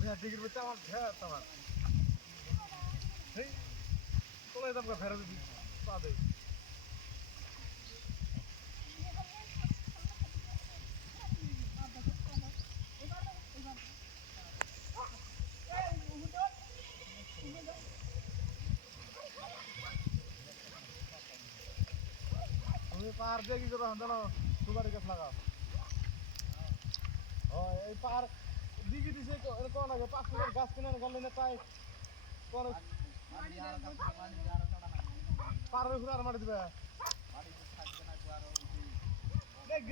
ভেড়া টিকিট বলতে আমার ভেড়া তোমার এই কোলে দাম ভেড়া দিবি পা দে তুমি পার দিয়ে কি করো জানো সুগারি গাছ লাগাও এই পার দিকে দিছে কোন আগে 5 মিনিট গাছ কিনে গেল না তাই কোন পারের ঘুরে আর মারি দিবে দেখ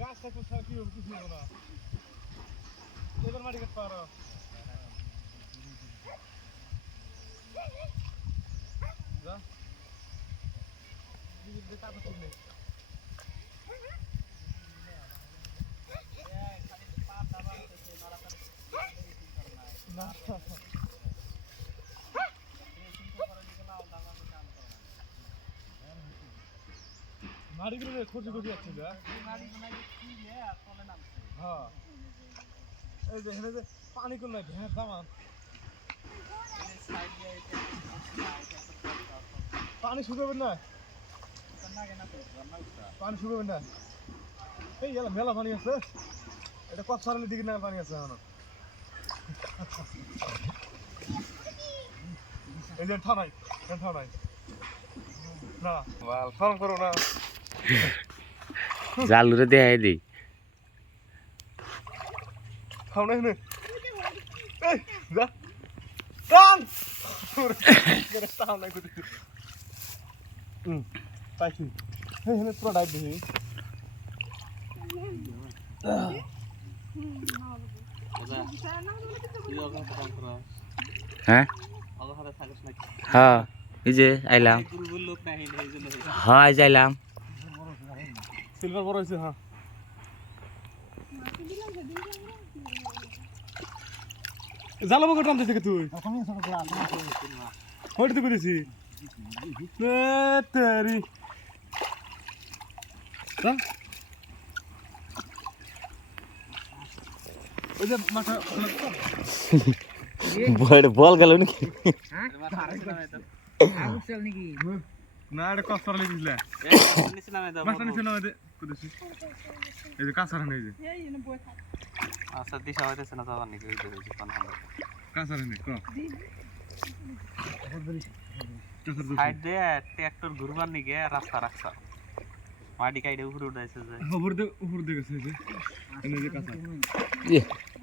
গাছ থাকলে সব কি হবে কিছু হবে না এবার মারি কাট পারো যা দিকে দিতে তাতে ঠিক নেই না মারি গেলে খোঁজে খোঁজে যাচ্ছে যা হ্যাঁ এই যে এখানে যে পানি কোন নাই ভেড় দামান পানি শুকাবেন না পানি শুকাবেন না এই এলা মেলা পানি আছে এটা কত সারানি দিকে না পানি আছে এখন এই যে ঠানাই না বাল ফোন করো না জালুরে দেখাই দেই খাও না এখানে এই যা টান করে টান না করে পাইছি এখানে পুরো ডাইভ দিই হ্যাঁ হ্যাঁ এই যে আইলাম হ্যাঁ এই যে আইলাম সিলভার বড় হয়েছে হ্যাঁ জালাবো কটাম থেকে তুই ওইটা তো করেছি তেরি ওই যে মাথা বল গেল নাকি না এটা কষ্ট লিখলে মাথা নিচে নামে দে কুদেছি এই যে কাঁচা নেই যে আচ্ছা দিশা হইতেছে না যাবার নাকি ওইটা হইছে কোন হবে কাঁচা নেই ক সাইড দিয়ে ট্রাক্টর ঘুরবার নিগে রাস্তা রাখছা মাটি কাইডে উপরে উঠাইছে যে উপর দিয়ে গেছে যে এনে যে কাঁচা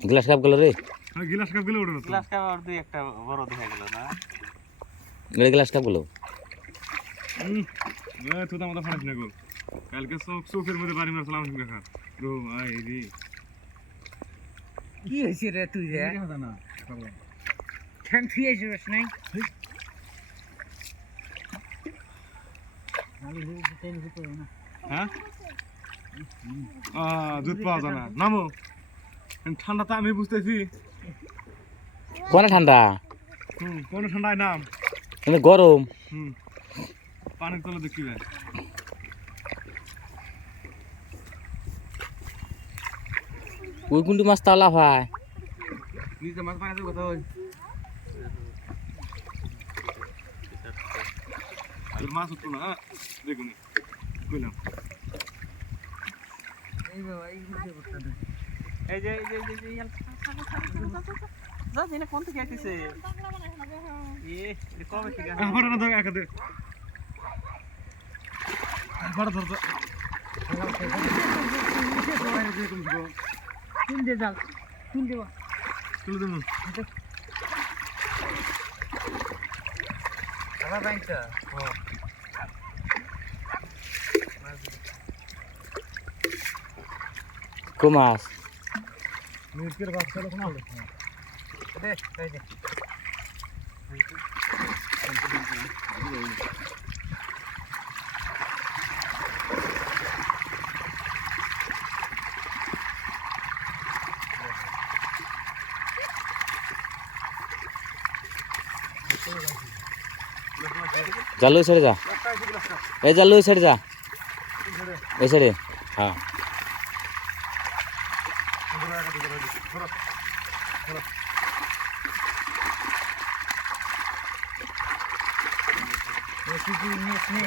গ্লাস কাপ গেল রে হ্যাঁ গ্লাস কাপ গেলে ওঠে না গ্লাস কাভার দুই একটা বড় দেখা গেল না এটা গ্লাস কাপ গেল তো আমাদের ফাড়াস না গো কালকে চোখের মধ্যে বাড়ি মারছিলাম দেখা রো আই রে কি হয়েছে রে তুই রে না ঠ্যাং ফিয়ে যাস নাই হ্যাঁ দুধ পাওয়া যায় না নামো ঠান্ডা তো আমি বুঝতেছি কোনে ঠান্ডা কোন ঠান্ডায় নাম মানে গরম পানির তলে দেখি ভাই ওই কুন্ডি মাছ তালা ভাই নিজে মাছ পানি কথা হয় আর মাছ উঠতো না দেখুন কইলাম এই বাবা এই বুঝে করতে দে এই যে যা দিনে কোন থেকে আইতেছে এ কবে থেকে ফটো না দাও একা দে ফটো ধর তুল দে জাল তুল দেবা তুলে দেবো আমার ব্যাংকটা কো মাছ মিরকের বাচ্চা লোক না দে এই দে জালু ছেড়ে যা এই জালু ছেড়ে যা এই ছেড়ে হ্যাঁ ধরো তুই নিস নে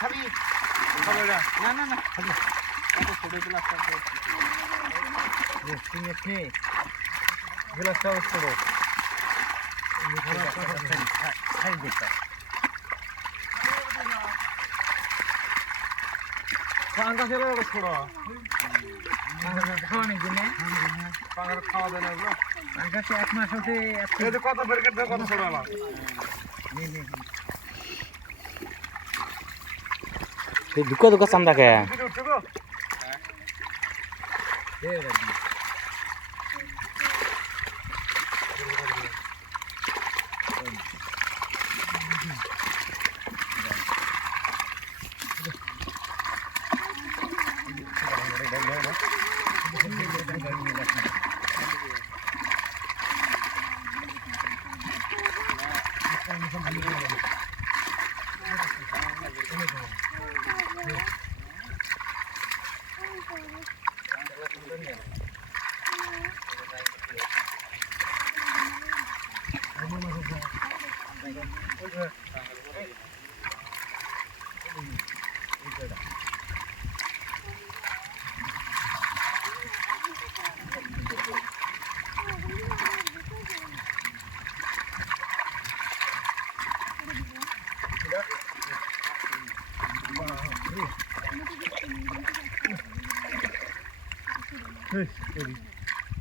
খাবি না না না কত ছোট গ্লাস তুই নিস নে গ্লাসটা ছোট খাই দেখতা পাঙ্কা ছিল ছোট খাওয়া নাকি না পাঙ্কা খাওয়া দেয় না এগুলো আকাশে 1 মাস হতে এই যে কত ব্যারিকেড কত ছোট হলো দুঃখ দুঃখ চান্দা কে ভিডিও উঠছে গো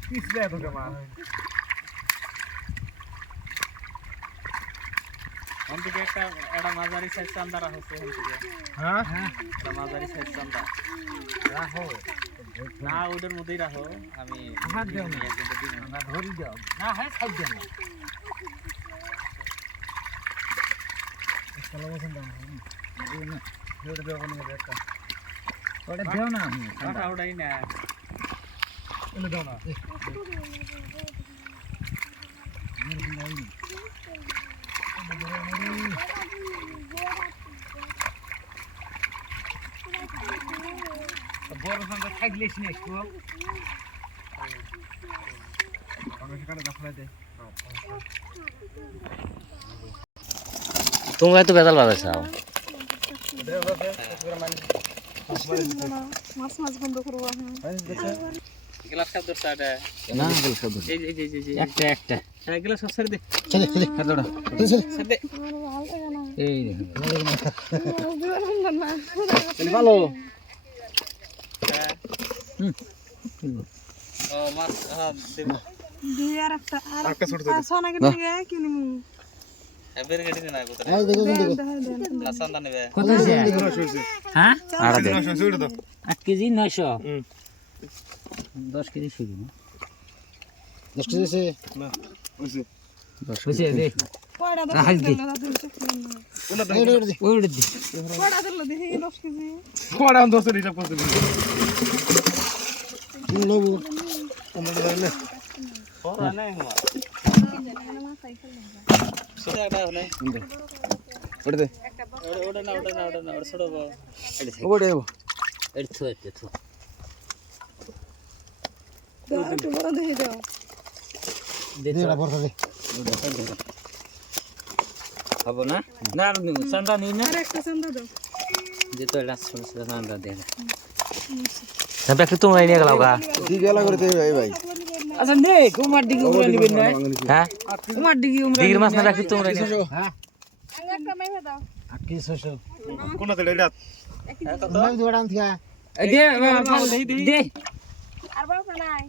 পিছলে তো কেমন অন্তিকে একটা মাঝারি সাইজ চান্দা রাখছে অন্তিকে হ্যাঁ একটা মাঝারি সাইজ চান্দা রাখো না ওদের মধ্যেই রাখো আমি হাত দাও না একজনকে দিই আমরা ধরি দাও না হ্যাঁ সাইড দাও না চলো বসেন দাও না জোরে দেবো না একটা ওটা দেও না আমি ওটা ওটাই না এনে দাও না বড় সঙ্গে থাকলেছ না একটু আমি সেখানে দেখাই দে তোমরা তো বেতাল বাজাইছাও মাছ মাছ বন্ধ করবো গ্লাসটা তোর সাইডে না বল সব এই একটা একটা এই গ্লাস সব ছেড়ে দে চলে চলে হাতড়া ছেড়ে দে এই দেখো আমার ভালো হ্যাঁ। ও মাছ হ্যাঁ দেব দিয়ে আর একটা আরেকটা ছোট ছোট সোনাকে দিয়ে কিনবো এবের গেটে না কোথায় এই দেখো দেখো না চান্দা নেবে কত আছে হ্যাঁ আড়া দে 1 কেজি 900 10 কেজি শুরু না 10 কেজি আছে না ওইছে 10 কেজি দে কয়টা রাখ দে। ওই উড়ে দে কয়টা দিল দেখি 10 কেজি কোড়া 10 হিসাব করতে দিই লবু আমরা জানি না ওরা নাই হুয়া ছোট একটা হলে ওটা দে ওটা না ওটা ছোট বড় ওটা দেবো এর থু এতে থু দাও একটু বড় দেখি দাও দে না বড় দে হবে না না চান্দা নি না আর একটা চান্দা দাও যে তো এটা ছোট ছোট চান্দা দে না তবে একটু তোমরা নিয়ে গেলাও গা দি গেলা করে দে ভাই আচ্ছা নে কুমার দিকে উমরা নিবেন না হ্যাঁ কুমার দিকে উমরা দিগির মাছ না রাখি তোমরা হ্যাঁ আগে একটা মাইভা দাও 800 কোনটা এটা নাম দিবা দাম থিয়া দে দে আর বড় নাই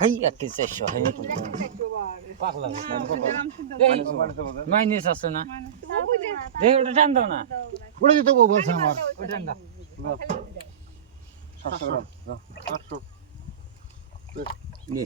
হাই 800 হাই পাগলা মাইনাস আছে না দে ওটা টান দাও না বলে দিতে বলছ আমার ওটা টান দাও 700 গ্রাম 800 নে